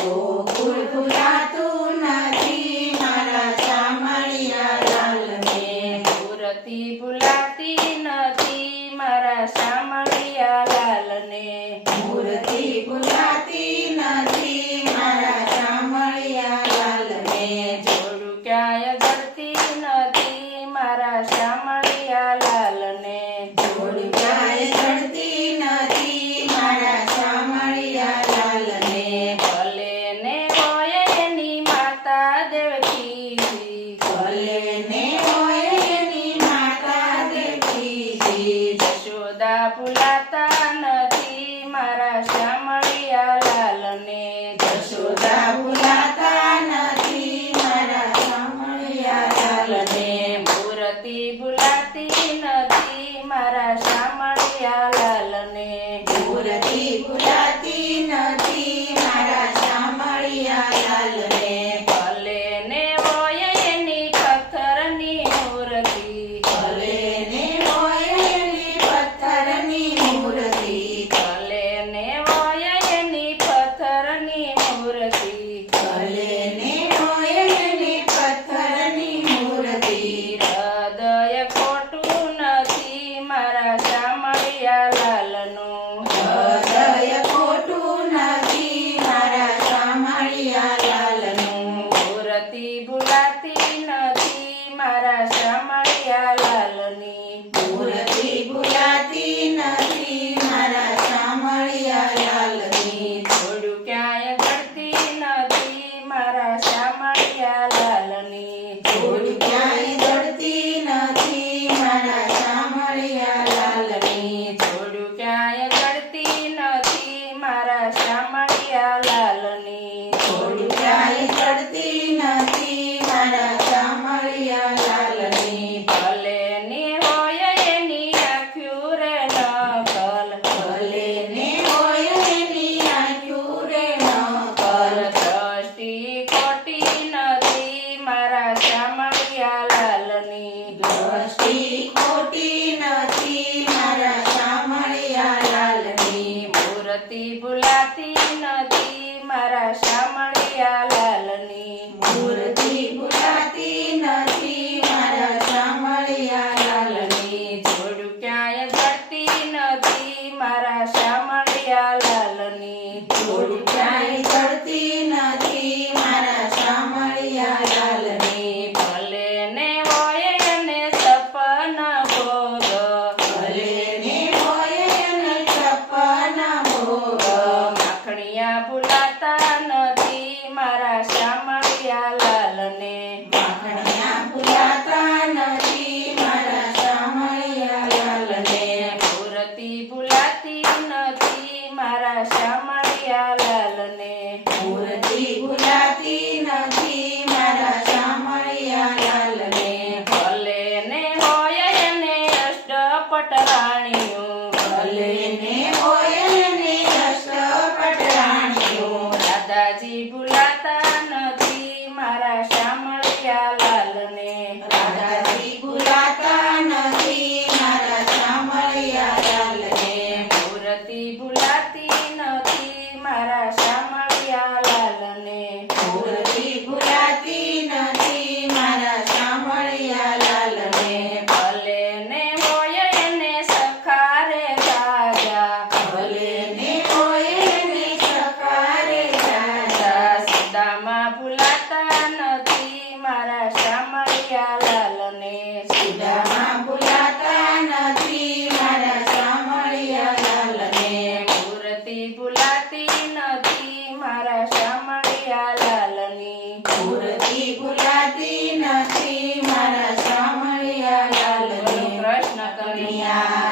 ગોકુળ ભૂલાતું નથી મારા શામળિયા લાલને મૂર્તિ ભૂલાતી નથી મારા શામળિયા લાલને મૂર્તિ ભૂલાતી નથી મારા શામળિયા લાલને જોડું ક્યાંય જડતી નથી મારા શામળિયા લાલને જોડું ક્યાંય જડતી નથી મારા શામળિયા લાલને ભલે ને હોય એની માતા દેવકીજી ભલે ને હોય એની માતા દેવકીજી જશોદા ભૂલાતા નથી મારા શામળિયા લાલને જશોદા ભૂલાતા નથી મારા શામળિયા લાલને મૂર્તિ ભૂલાતી નથી મારા શામળિયા લાલને મૂર્તિ ભૂલાતી નથી મારા શામળિયા લાલને ભલે ને હોય એની પથ્થરની મૂર્તિ ભલે ને હોય એની પથ્થરની મૂર્તિ ભલે ને હોય એની પથ્થરની મૂર્તિ ભલે ને હોય એની પથ્થરની મૂર્તિ હૃદય ખોટું નથી મારા શામળિયા લાલનું હૃદય ખોટું નથી મારા શામળિયા લાલનું મૂર્તિ ભૂલાતી નથી મારા શામળિયા લાલની મૂર્તિ ભૂલાતી નથી મારા શામળિયા લાલની જોડું ક્યાંય જડતી નથી મારા શામળિયા લાલની જોડ ક્યાંય જડતી નથી મારા શામળિયા લાલની જોડું ક્યાંય જડતી નથી મારા શામળિયા લાલની જોડ ક્યાંય જડતી નથી મારા શામળિયા લાલની ભલે ને હોય એની આંખ્યું રે નકલ ભલે ને હોય એની આંખ્યું રે નકલ દ્રષ્ટિ ખોટી નથી મારા શામળિયા લાલની દ્રષ્ટિ ખોટી નથી મારા શામળિયા લાલની મૂર્તિ ભૂલાતી નથી મારા શામળિયા લાલની મૂર્તિ ભૂલાતી નથી મારા શામળિયા લાલની જોડું ક્યાંય જડતી નથી મારા શામળિયા લાલની જોડ ક્યાંય જડતી નથી મારા શામળિયા લાલની ભલે ને હોય એને સપન ભોગ ભલે ને હોય એને સપના ભોગ માખણિયા ભૂલાતા નથી મારા શામળિયા લાલને માખણિયા ભૂલાતા નથી મારા શામળિયા લાલને મૂર્તિ ભૂલાતી નથી મારા શામળિયા લાલને મૂર્તિ ભૂલાતી નથી મારા શામળિયા લાલને ભલે ને હોય એને અષ્ટપટ રાણીઓ ભલે ને હોય એને અષ્ટપટ રાણીઓ દાદાજી ભૂલાતા નથી મારા શામળિયા લાલને રાધાજી ભૂલાતા નથી મારા શામળિયા લાલને મૂર્તિ ભૂલાતી નથી મારા શામળિયા લાલને મૂર્તિ ભૂલાતી નથી મારા શામળિયા લાલને ભલે ને હોય એને સખા રે રાજા ભલે ને હોય એને સકારે રાજા સુદામા ભૂલાતા નથી મારા શામળિયા લાલને સુદામા ભૂલાતા નથી મારા શામળિયા લાલને મૂર્તિ ભૂલાતી નથી મારા શામળિયા લાલની મૂર્તિ ભૂલાતી નથી મારા શામળિયા લાલને કૃષ્ણ કનૈયા